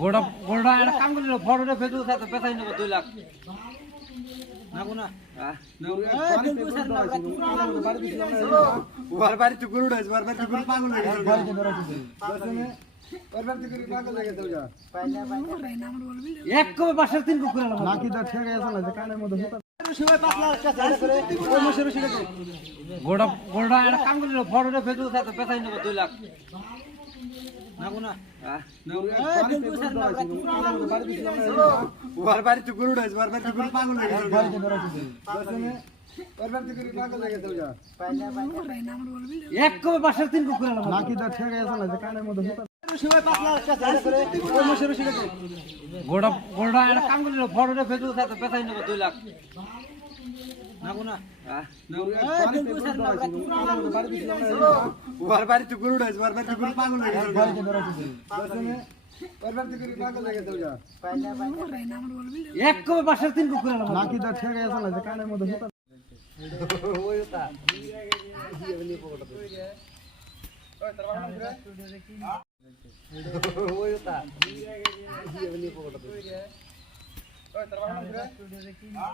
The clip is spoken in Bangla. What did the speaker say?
গোটা গোটা একটা কাম করলে ফটোটা ফেসবুক সাথে পেছাই নেবো 2 লাখ বাড়িতে গরু ডাইছে বাড়িতে গরু পাগল হয়ে গেছে এক কবে বাসার 3 কুকুর আনলাম নাকি তো ঠেকে আছে না যে কানের মধ্যে গোটা গোটা একটা কাম করলে ফটোটা ফেসবুক সাথে পেছাই নেবো 2 লাখ বাড়িতে গরু ডাইছে বাড়িতে গরু পাগল হয়ে গেছে এক কবে বাসার 3 কুকুর আনলাম নাকি তো ঠেকে আছে না যে কানের মধ্যে গোটা গোটা একটা কাম করলে ফটোটা ফেসবুক সাথে পেছাই নেবো 2 লাখ বাড়িতে গরু ডাইছে বাড়িতে গরু পাগল হয়ে গেছে এক কবে বাসার 3 কুকুর আনলাম নাকি তো ঠেকে আছে না যে কানের মধ্যে